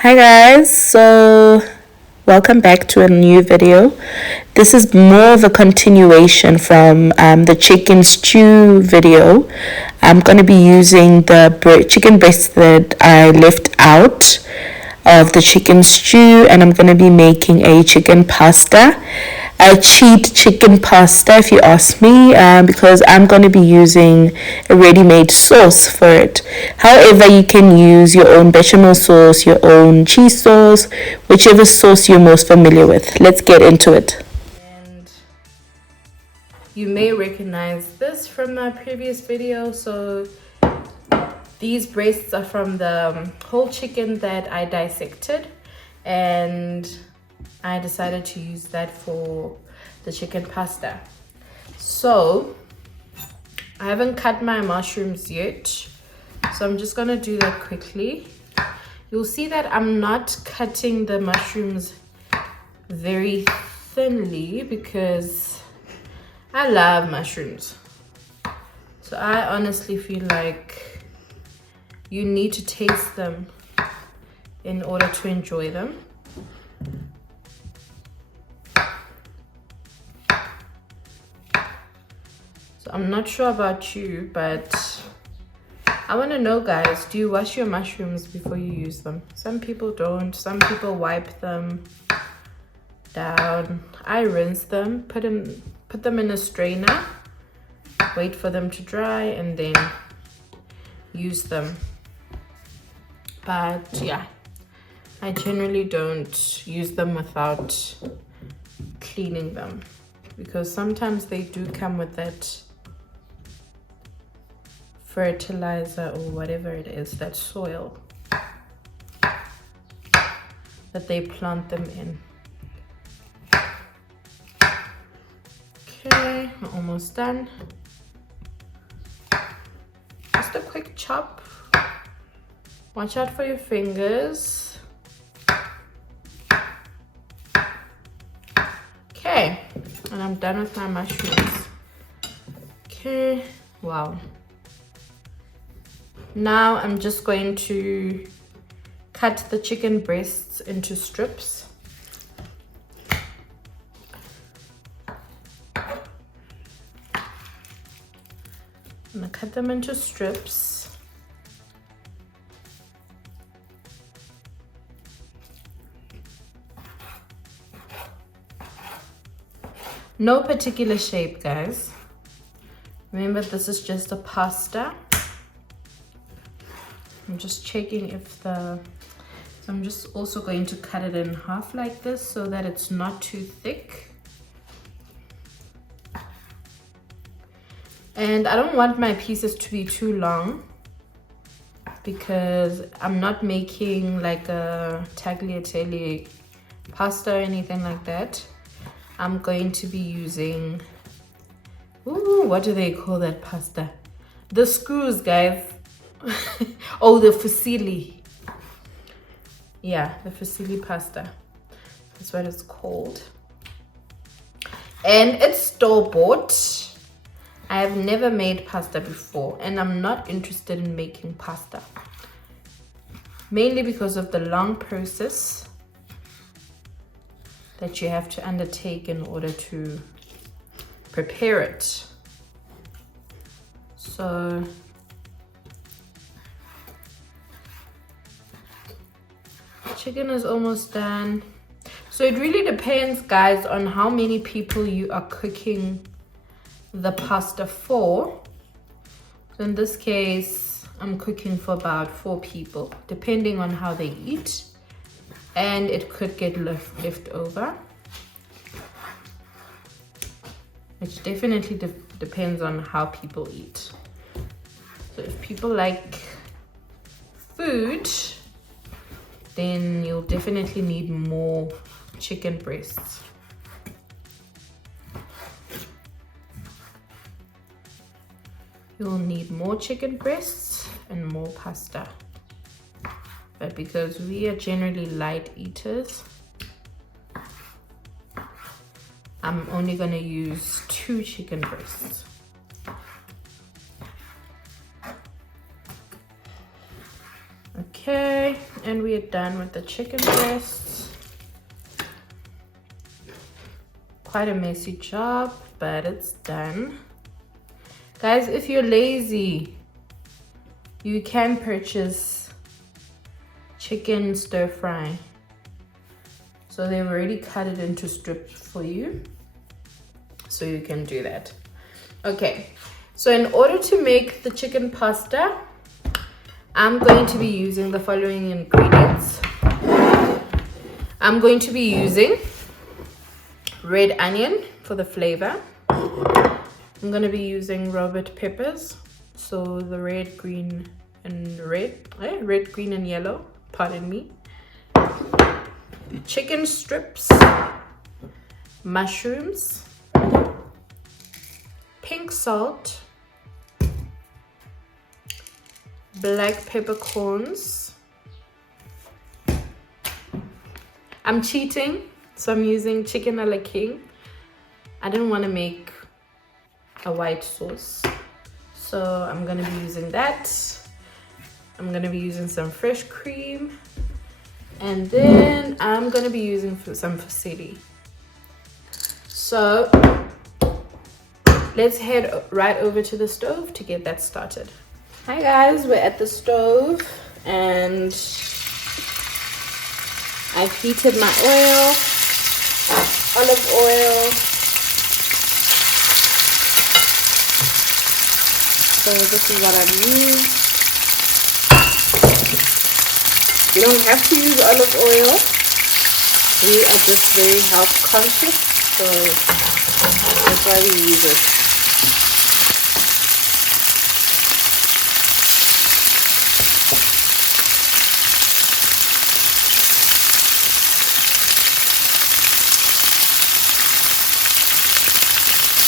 Hi guys, so welcome back to a new video. This is more of a continuation from the chicken stew video. I'm going to be using the chicken breast that I left out of the chicken stew, and I'm going to be making a chicken pasta, a cheat chicken pasta if you ask me, because I'm going to be using a ready-made sauce for it. However, you can use your own bechamel sauce, your own cheese sauce, whichever sauce you're most familiar with. Let's get into it. And you may recognize this from my previous video. So these breasts are from the whole chicken that I dissected, and I decided to use that for the chicken pasta. So I haven't cut my mushrooms yet, so I'm just gonna do that quickly. You'll see that I'm not cutting the mushrooms very thinly because I love mushrooms. So I honestly feel like you need to taste them in order to enjoy them. So I'm not sure about you, but I want to know, guys, do you wash your mushrooms before you use them? Some people don't. Some people wipe them down. I rinse them, put them in a strainer, wait for them to dry, and then use them. But yeah, I generally don't use them without cleaning them, because sometimes they do come with that fertilizer or whatever it is, that soil that they plant them in. Okay, we're almost done. Just a quick chop. Watch out for your fingers. Okay, and I'm done with my mushrooms. Okay, wow. Now I'm just going to cut the chicken breasts into strips. I'm gonna cut them into strips. No particular shape, guys. Remember, this is just a pasta. I'm just checking if so I'm just also going to cut it in half like this so that it's not too thick. And I don't want my pieces to be too long because I'm not making like a tagliatelle pasta or anything like that. I'm going to be using, what do they call that pasta? The screws, guys. Oh, the fusilli. Yeah, the fusilli pasta. That's what it's called. And it's store-bought. I have never made pasta before, and I'm not interested in making pasta. Mainly because of the long process that you have to undertake in order to prepare it. So chicken is almost done. So it really depends, guys, on how many people you are cooking the pasta for. So in this case, I'm cooking for about 4 people, depending on how they eat. And it could get left over. It definitely depends on how people eat. So if people like food, then you'll definitely need more chicken breasts. You'll need more chicken breasts and more pasta. But because we are generally light eaters, I'm only gonna use 2 chicken breasts. Okay, And we are done with the chicken breasts. Quite a messy job, but it's done. Guys, if you're lazy, you can purchase chicken stir fry. So they've already cut it into strips for you, so you can do that. Okay, so in order to make the chicken pasta, I'm going to be using the following ingredients. I'm going to be using red onion for the flavor. I'm going to be using Robert peppers, so the red, green, and red, green, and yellow, pardon me. Chicken strips, mushrooms, pink salt, black peppercorns. I'm cheating, so I'm using chicken a la king. I didn't want to make a white sauce, so I'm gonna be using that. I'm gonna be using some fresh cream, and then I'm gonna be using some fusilli. So let's head right over to the stove to get that started. Hi guys, we're at the stove and I've heated my oil, olive oil. So this is what I've used. You don't have to use olive oil. We are just very health conscious, so that's why we use it.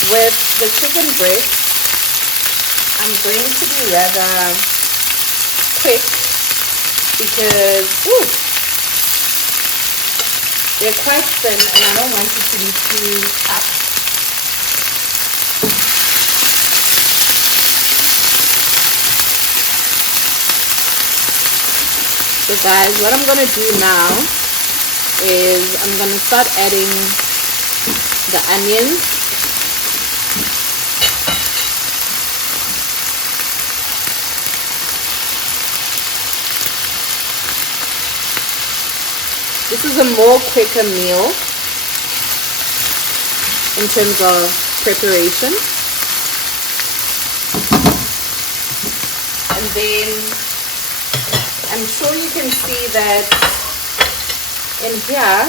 With the chicken breast, I'm going to be rather quick because they're quite thin and I don't want it to be too tough. So guys, what I'm going to do now is I'm going to start adding the onions. This is a more quicker meal in terms of preparation. And then I'm sure you can see that in here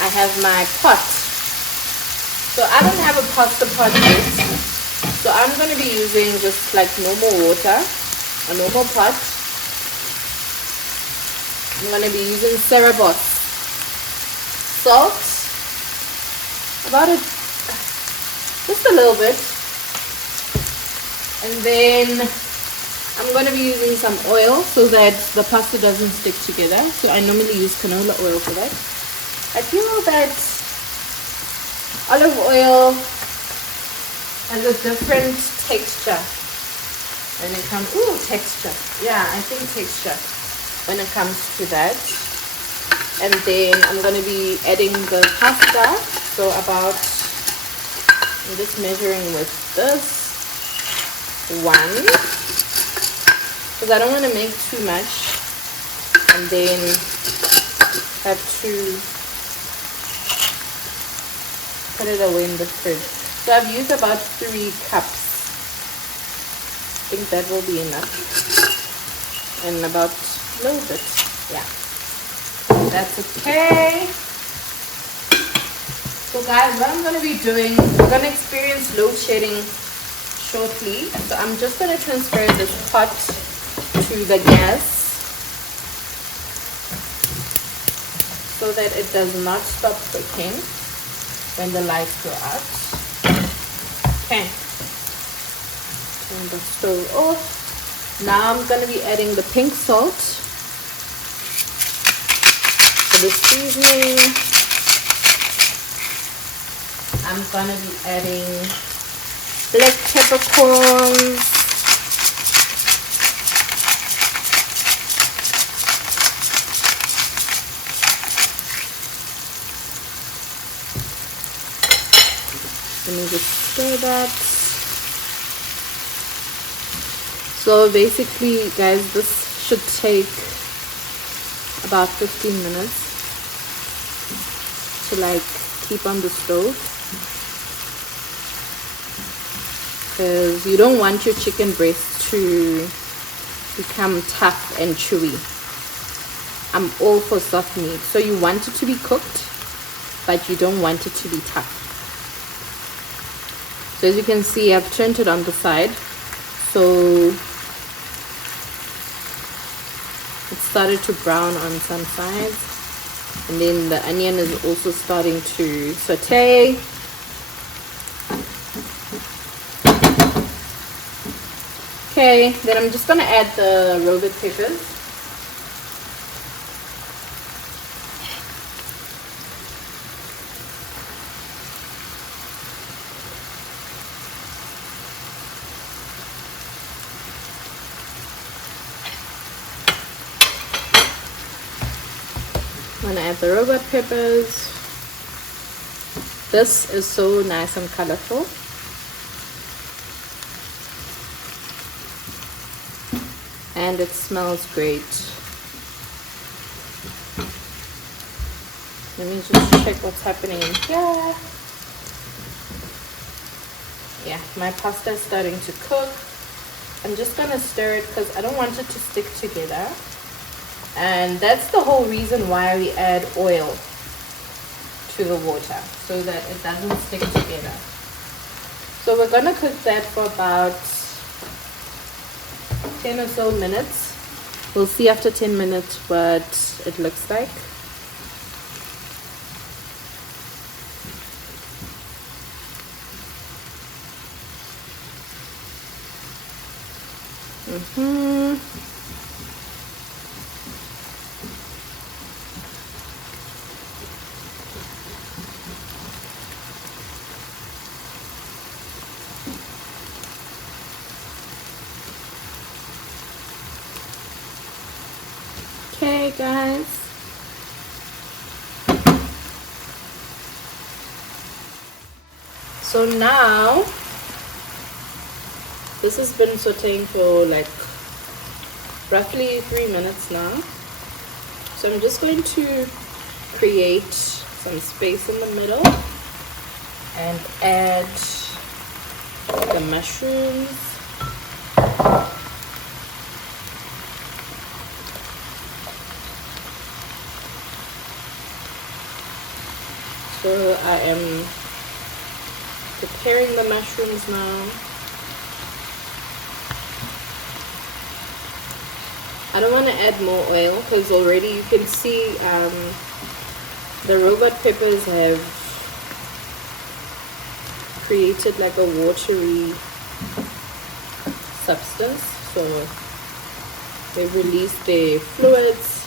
I have my pot. So I don't have a pasta pot yet. So I'm going to be using just like normal water, a normal pot. I'm going to be using Cerebos salt, just a little bit, and then I'm going to be using some oil so that the pasta doesn't stick together. So I normally use canola oil for that. I feel that olive oil has a different texture when it comes, texture when it comes to that. And then I'm going to be adding the pasta. So I'm just measuring with this one, because I don't want to make too much and then have to put it away in the fridge. So I've used about 3 cups. I think that will be enough. And about a little bit, yeah, that's okay. So guys, what I'm going to be doing, we're going to experience load shedding shortly, so I'm just going to transfer this pot to the gas so that it does not stop cooking when the lights go out. Okay, turn the stove off. Now I'm going to be adding the pink salt for the seasoning. I'm going to be adding black peppercorns, stir that. So basically, guys, this should take about 15 minutes to like keep on the stove, because you don't want your chicken breast to become tough and chewy. I'm all for soft meat, so you want it to be cooked, but you don't want it to be tough. So as you can see, I've turned it on the side, so it started to brown on some sides, and then the onion is also starting to saute. Okay, then I'm just gonna add the roasted peppers. I'm gonna add the robot peppers. This is so nice and colorful. And it smells great. Let me just check what's happening in here. Yeah, my pasta is starting to cook. I'm just gonna stir it because I don't want it to stick together. And that's the whole reason why we add oil to the water, so that it doesn't stick together. So we're gonna cook that for about 10 or so minutes. We'll see after 10 minutes what it looks like. Okay, guys. So now this has been sauteing for like roughly 3 minutes now. So I'm just going to create some space in the middle and add the mushrooms. So I am preparing the mushrooms now. I don't want to add more oil because already you can see the robot peppers have created like a watery substance. So they've released their fluids.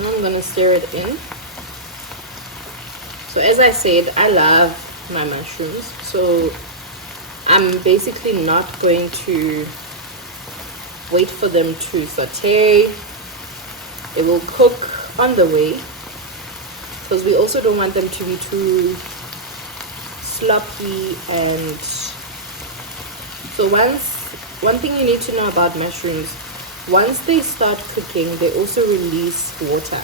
Now I'm going to stir it in. So as I said, I love my mushrooms. So I'm basically not going to wait for them to saute. It will cook on the way, because we also don't want them to be too sloppy. And so one thing you need to know about mushrooms, once they start cooking, they also release water.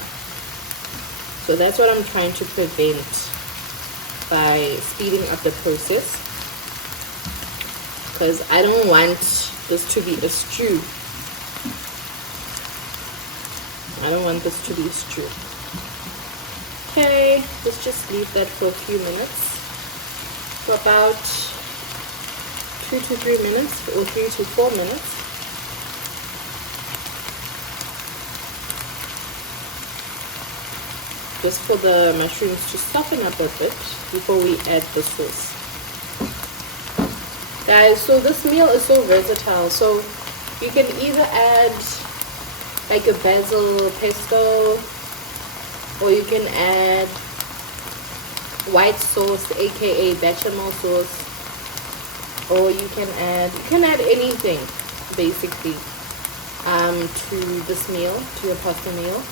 So that's what I'm trying to prevent by speeding up the process, because I don't want this to be a stew. I don't want this to be a stew. Okay, let's just leave that for a few minutes, for about 2 to 3 minutes or 3 to 4 minutes. Just for the mushrooms to soften up a bit before we add the sauce. Guys, so this meal is so versatile. So you can either add like a basil pesto, or you can add white sauce, aka bechamel sauce, or you can add anything basically to this meal, to your pasta meal.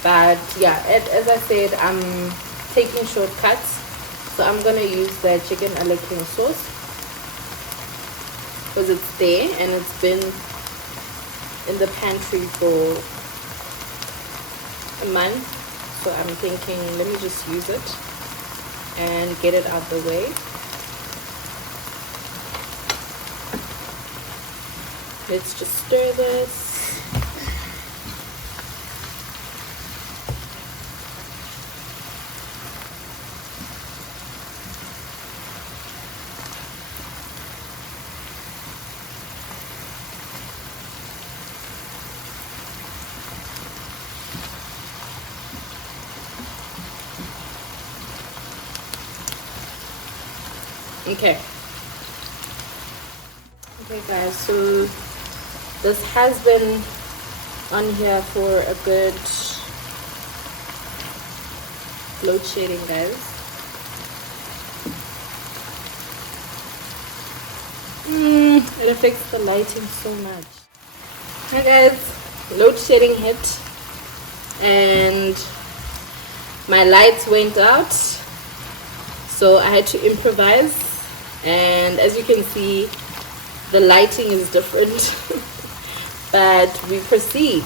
But yeah, as I said, I'm taking shortcuts. So I'm gonna use the chicken a la king sauce because it's there and it's been in the pantry for a month. So I'm thinking, let me just use it and get it out the way. Let's just stir this. Okay guys, so this has been on here for a good load shedding, guys. It affects the lighting so much. Hi guys, load shedding hit and my lights went out, so I had to improvise. And as you can see, the lighting is different. But we proceed.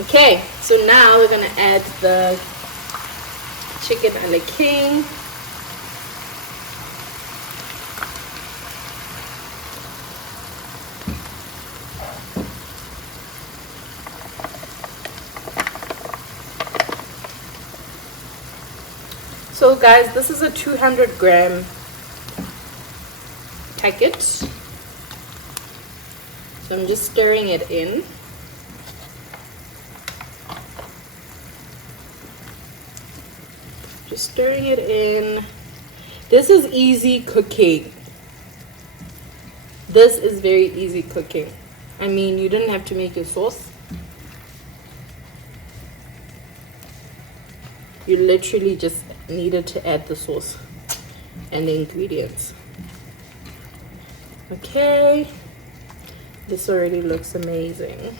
Okay, so now we're gonna add the chicken a la king. So guys, this is a 200-gram packet. So I'm just stirring it in. Just stirring it in. This is easy cooking. This is very easy cooking. I mean, you didn't have to make your sauce. You literally just needed to add the sauce and the ingredients. Okay, this already looks amazing.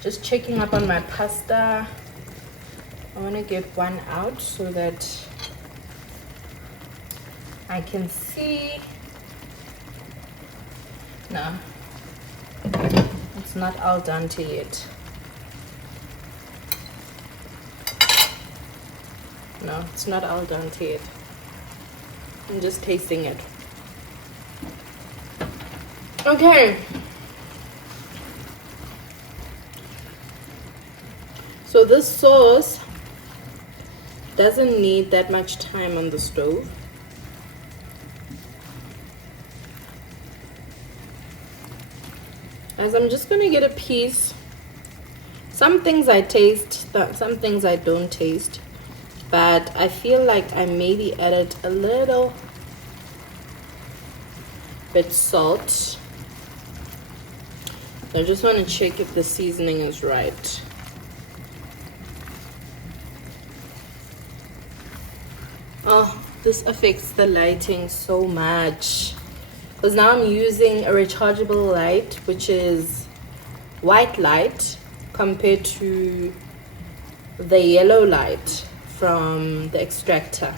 Just checking up on my pasta. I want to get one out so that I can see. No, it's not al dente yet. No, it's not al dente yet. I'm just tasting it. Okay. So this sauce doesn't need that much time on the stove. As I'm just gonna get a piece. Some things I taste, some things I don't taste. But I feel like I maybe added a little bit salt. I just want to check if the seasoning is right. Oh, this affects the lighting so much. Because now I'm using a rechargeable light, which is white light compared to the yellow light from the extractor.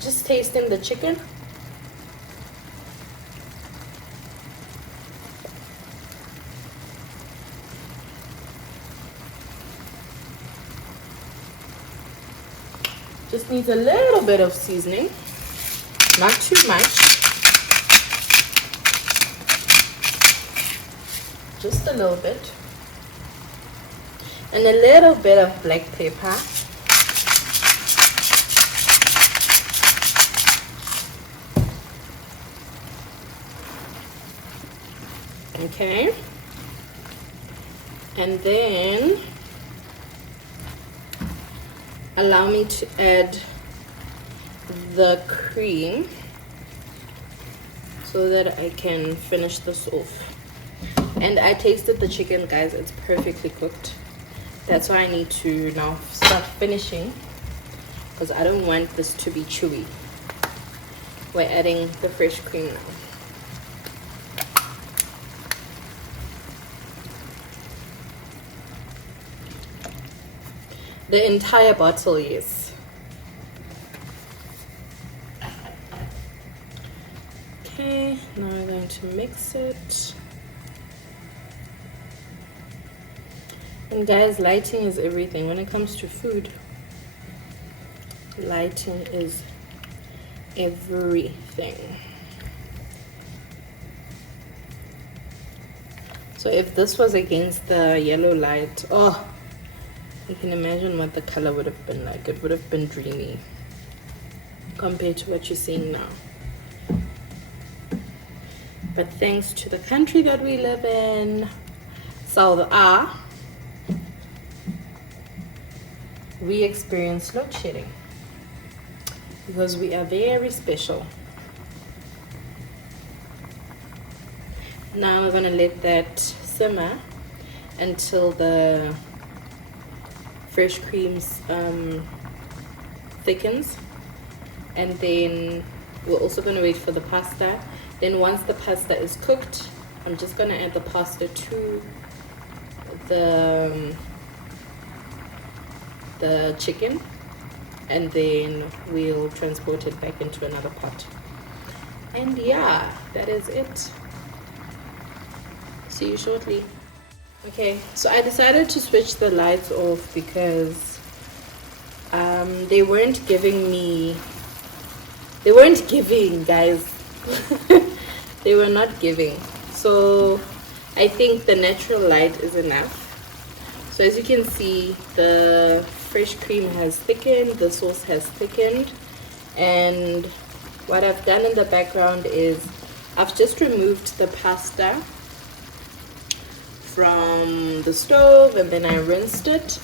Just tasting the chicken. Just needs a little bit of seasoning, not too much. Just a little bit. And a little bit of black pepper. Okay. And then allow me to add the cream so that I can finish this off. And I tasted the chicken, guys. It's perfectly cooked. That's why I need to now start finishing, because I don't want this to be chewy. We're adding the fresh cream now. The entire bottle, yes. Okay, now we're going to mix it. And guys, lighting is everything. When it comes to food, lighting is everything. So if this was against the yellow light, oh, you can imagine what the color would have been like. It would have been dreamy compared to what you're seeing now. But thanks to the country that we live in, South A, we experience load shedding because we are very special. Now we're going to let that simmer until the fresh cream thickens, and then we're also going to wait for the pasta. Then once the pasta is cooked, I'm just going to add the pasta to the chicken, and then we'll transport it back into another pot. And yeah, that is it. See you shortly. Okay, so I decided to switch the lights off because they weren't giving, guys. They were not giving. So I think the natural light is enough. So as you can see, the fresh cream has thickened, the sauce has thickened, and what I've done in the background is I've just removed the pasta from the stove, and then I rinsed it,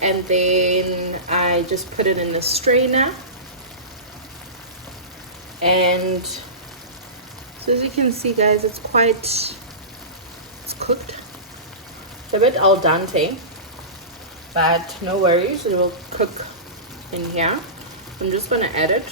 and then I just put it in a strainer. And so as you can see, guys, it's cooked. It's a bit al dente, but no worries, it will cook in here. I'm just gonna add it.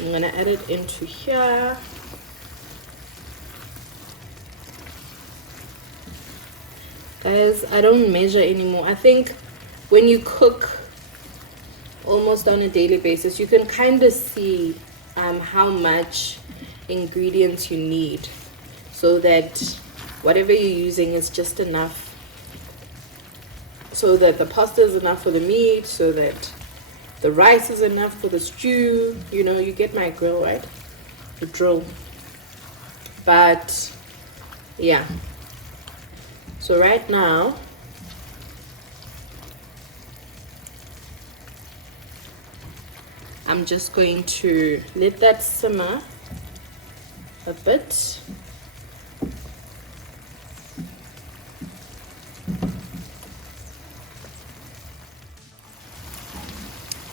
I'm gonna add it into here. Guys, I don't measure anymore. I think when you cook almost on a daily basis, you can kind of see how much ingredients you need, so that whatever you're using is just enough, so that the pasta is enough for the meat, so that the rice is enough for the stew. You know, you get my grill, right? The drill. But yeah, so right now I'm just going to let that simmer a bit.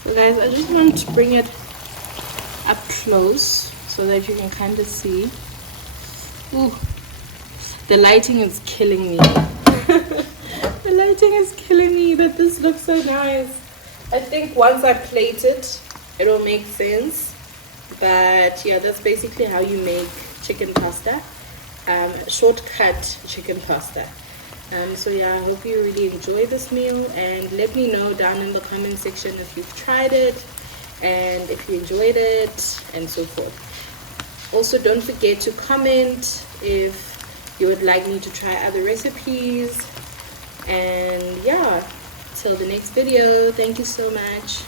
So guys, I just want to bring it up close so that you can kind of see. Ooh, the lighting is killing me. The lighting is killing me, but this looks so nice. I think once I plate it, it'll make sense. But yeah, that's basically how you make chicken pasta. Shortcut chicken pasta. So yeah, I hope you really enjoy this meal, and let me know down in the comment section if you've tried it and if you enjoyed it and so forth. Also, don't forget to comment if you would like me to try other recipes. And yeah, till the next video, thank you so much.